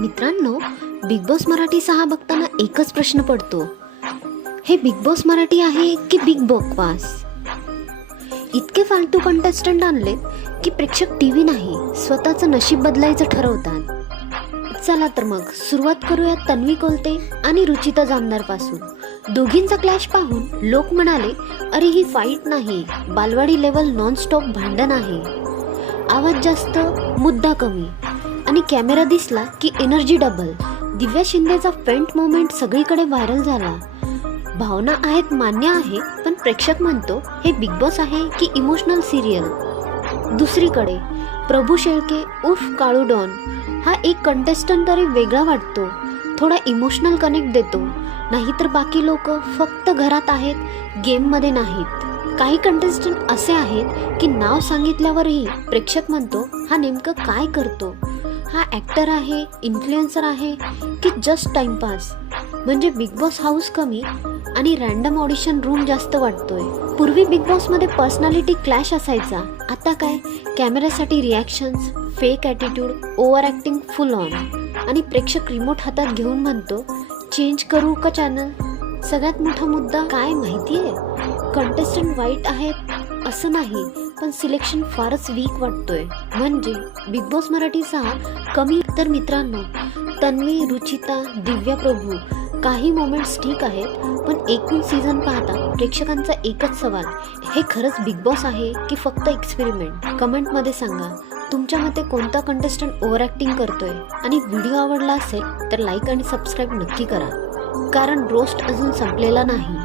मित्रांनो, big boss Marathi 6 बघताना एकच प्रश्न पडतो, हे बिग बॉस मराठी आहे की बिग बॉस? इतके फालतू कंटेस्टंट आणलेत की प्रेक्षक टीव्ही नाही, स्वतःचं नशीब बदलायचं ठरवतात. चला तर मग सुरुवात करूया तन्वी कोलते आणि रुचिता जामदार पासून. दोघींचा क्लॅश पाहून लोक म्हणाले, अरे ही फाईट नाही, बालवाडी लेवल नॉनस्टॉप भांडण आहे. आवाज जास्त, मुद्दा कमी आणि कॅमेरा दिसला की एनर्जी डबल. दिव्या शिंदेचा फेंट मोमेंट सगळीकडे व्हायरल झाला. भावना आहेत मान्य आहे, पण प्रेक्षक म्हणतो हे बिग बॉस आहे की इमोशनल सिरियल. दुसरीकडे प्रभू शेळके उर्फ काळू डॉन हा एक कंटेस्टंट तरी वेगळा वाटतो, थोडा इमोशनल कनेक्ट देतो. नाहीतर बाकी लोक फक्त घरात आहेत, गेममध्ये नाहीत. काही कंटेस्टंट असे आहेत की नाव सांगितल्यावरही प्रेक्षक म्हणतो हा नेमकं काय करतो, हा ॲक्टर आहे, इन्फ्लुएन्सर आहे की जस्ट टाइमपास. म्हणजे बिग बॉस हाऊस कमी आणि रँडम ऑडिशन रूम जास्त वाटतोय. पूर्वी बिग बॉसमध्ये पर्सनॅलिटी क्लॅश असायचा, आता काय कॅमेऱ्यासाठी reactions, fake attitude, over acting full on. आणि प्रेक्षक रिमोट हातात घेऊन म्हणतो चेंज करू का चॅनल. सगळ्यात मोठा मुद्दा काय माहितीये, कंटेस्टंट वाईट आहेत असं नाही, पण सिलेक्शन फारच वीक वाटतोय. म्हणजे बिग बॉस मराठी 6 कमी. तर मित्रांनो, तन्वी, रुचिता, दिव्या, प्रभू काही मोमेंट्स ठीक आहेत, पण एकूण सीझन पाहता प्रेक्षकांचा एकच सवाल, हे खरंच बिग बॉस आहे की फक्त एक्सपेरिमेंट? कमेंटमध्ये सांगा. तुमच्या मते कोणता कंटेस्टंट ओव्हर ॲक्टिंग करतोय? आणि व्हिडिओ आवडला असेल तर लाईक आणि सबस्क्राईब नक्की करा, कारण रोस्ट अजून संपलेला नाही.